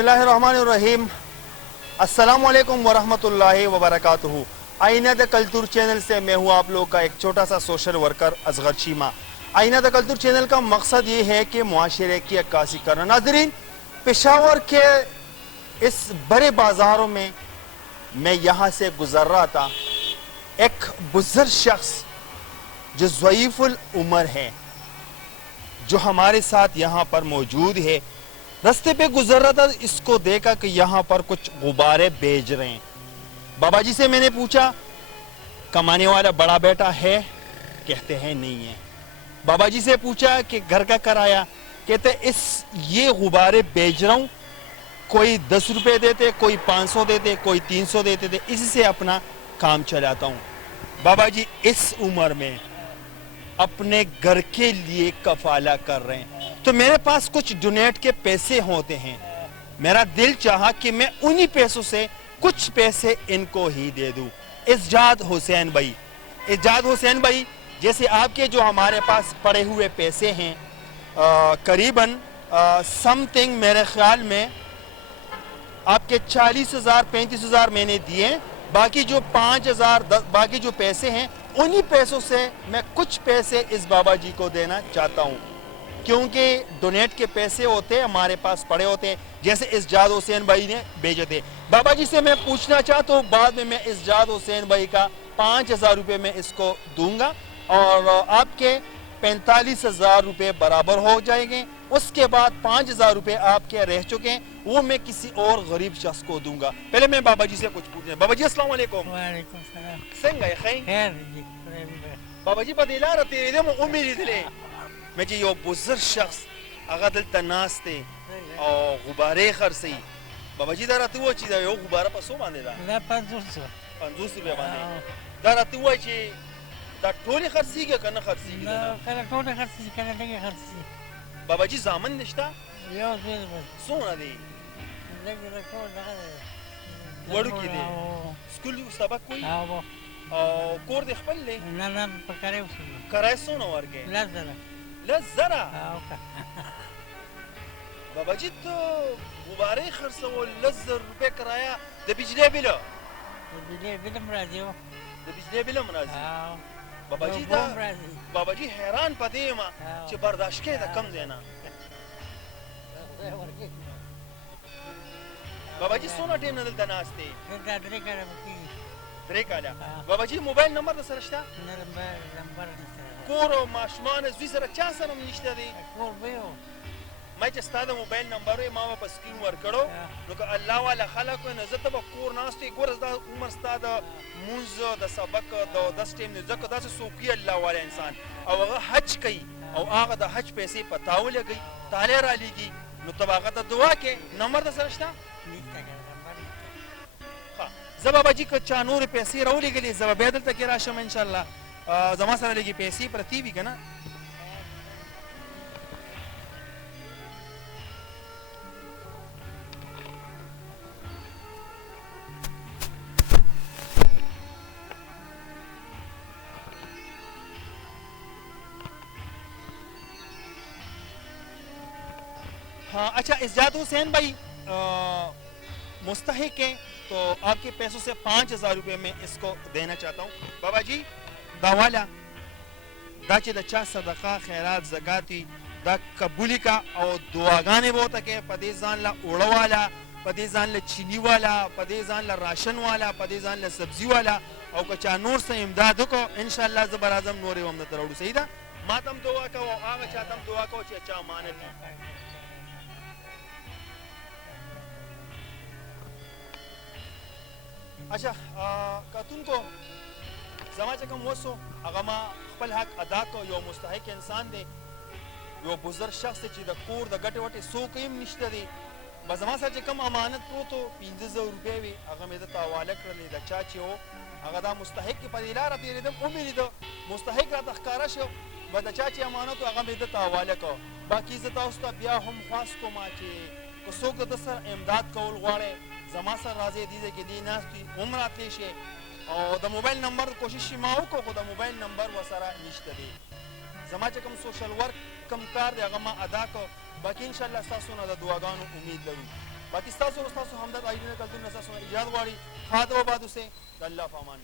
बिस्मिल्लाहिर्रहमानिर्रहीम। अस्सलाम वालेकुम वरहमतुल्लाहि वबरकातुहू। आईना द कल्चर चैनल से मैं हूँ आप लोग का एक छोटा सा सोशल वर्कर असगर चीमा। आईना द कल्चर चैनल का मकसद ये है कि मुआशरे की अक्कासी करना। नाज़रीन, पेशावर के इस बड़े बाज़ारों में मैं यहाँ से गुज़र रहा था। एक बुज़ुर्ग शख्स जो ज़ईफ़ुल उम्र है, जो हमारे साथ यहाँ पर मौजूद है, रास्ते पे गुजर रहा था, इसको देखा कि यहाँ पर कुछ गुब्बारे बेच रहे हैं। बाबा जी से मैंने पूछा, कमाने वाला बड़ा बेटा है? कहते हैं नहीं है। बाबा जी से पूछा कि घर का किराया? कहते ये गुब्बारे बेच रहा हूँ, कोई 10 रुपए देते, कोई 500 देते, कोई 300 देते थे, इसी से अपना काम चलाता हूँ। बाबा जी इस उम्र में अपने घर के लिए कफाला कर रहे हैं। तो मेरे पास कुछ डोनेट के पैसे होते हैं, मेरा दिल चाहा कि मैं उन्हीं पैसों से कुछ पैसे इनको ही दे दूं। इज़्ज़ात हुसैन भाई, जैसे आपके जो हमारे पास पड़े हुए पैसे हैं, करीबन समथिंग मेरे ख्याल में आपके 40,000 35,000 मैंने दिए। बाकी जो 5,000 बाकी जो पैसे हैं, उन्हीं पैसों से मैं कुछ पैसे इस बाबा जी को देना चाहता हूँ, क्योंकि डोनेट के पैसे होते हैं हमारे पास पड़े होते हैं, जैसे इज़्ज़ात हुसैन भाई ने भेजे थे। बाबा जी से मैं पूछना चाहता हूँ, बाद में मैं इज़्ज़ात हुसैन भाई का 5,000 रुपये में इसको दूंगा और आपके 45,000 रुपये बराबर हो जाएंगे। उसके बाद 5,000 रुपये आपके रह चुके हैं, वो मैं किसी और गरीब शख्स को दूंगा। पहले मैं बाबा जी से कुछ पूछना। बाबा जी अस्सलाम वालेकुम। वालेकुम सलाम। संग है खैर जी बाबा जी बदिला रते दे मो उम्मीद दिले मैं जी यो बुजुर्ग शख्स अगदल तनास थे और गुब्बारे खरसी। बाबा जी दारा तू चीज यो गुब्बारा पसो बांधे दा ला 500 रुपया बांधे दारा तू ची दा टोली खरसी के कन खरसी لا كان كونه خرسي كان لقي خرسي बाबा जी जामन निष्ठा يا زين بس सोना दे لقي كونه वड़ू की दे स्कूल सबक कोई اه और कोर दे खपल ले لا لا بكاري وصل कराए सोना वर्गे لا زلا لا زرا اه बाबा जी तो गुब्बारे खर्च वो 10 रुपए कराया द बिजली बिल بدي مراديو द बिजली बिल मनाजी اه बाबा जी दा बाबा जी हैरान पते मा چې बर्दाश्त के दा कम देना। बाबा जी सोना टेम न दलता नास्ते كنت ادري كان بكي درې کاله बाबा जी موبایل نمبر د سره شته نمبر کور او ماشومان زوی سره چا سره نشته دی کور بيو ما چې ستاسو موبایل نمبر ما په سکرین ور کړو نو که الله والا خلق نه زته به کور ناشته ګور د عمر ستاسو مونږ د سبق د 10 ټیم نه زکه داسې سوقي الله والا انسان او هغه حج کوي او هغه د حج پیسې پتاو لګي تاله را لګي نو تباغه ته دعا کې نمبر د سره شته زبابا جی که چا نور پیسې راولېږلې زه به بیا دلته کې راشم انشاءالله زما سره لږې پیسې پرتې وي که نه. ہاں اچھا اعجاز حسین بھائی مستحق ہیں تو آپ کے پیسوں سے 5,000 روپے میں اس کو دینا چاہتا ہوں. بابا جی دا والا دا چې د چا صدقه خیرات زکاتی دا قبولی کا او دعاګانې به ورته کوې، په دې ځان له اوړه والا، په دې ځان له چینی والا، په دې ځان له راشن والا، په دې ځان له سبزي والا، او که چا نور څه امداد وکړو انشاءالله زه به راځم نور یې هم درته راوړو. صحیح ده؟ ما ته هم دعا کوه او هغه چا ته هم دعا کوه چې چا امانت وي. اچھا کاتون کو زما چې کوم وسو هغه ما خپل حق ادا کو. یو مستحق انسان دی، یو بزرگ شخص چې د کور د ګټې وټې څوک هم نشته دی. به زما سره چې کوم امانت پروت و 15,000 روپۍ وي هغه مې درته حواله کړلې. د چا چې و هغه دا مستحق په دې لاره تېرېدم ومې لیده مستحق راته ښکاره شو، به د چا چې امانت و هغه مې درته حواله کړه. باقي زه تاسو ته بیا هم خواست کوم چې که څوک د ده سره امداد کول غواړئ زما سره راځئ دې ځای کې دې ناست وي هم راتلی شئ. او د موبایل نمبر کوشش یې ما وکړو خو د موبایل نمبر ورسره نشته دی. زما چې کوم سوشل ورک کم کار دی هغه ما ادا کړو. باقي انشاءالله ستاسو نه د دعاګانو امید لرو. باقي ستاسو او ستاسو همدرد آینه د کلتور نه ستاسو نه اجازه غواړي ښاد و باد اوسئ د الله په امان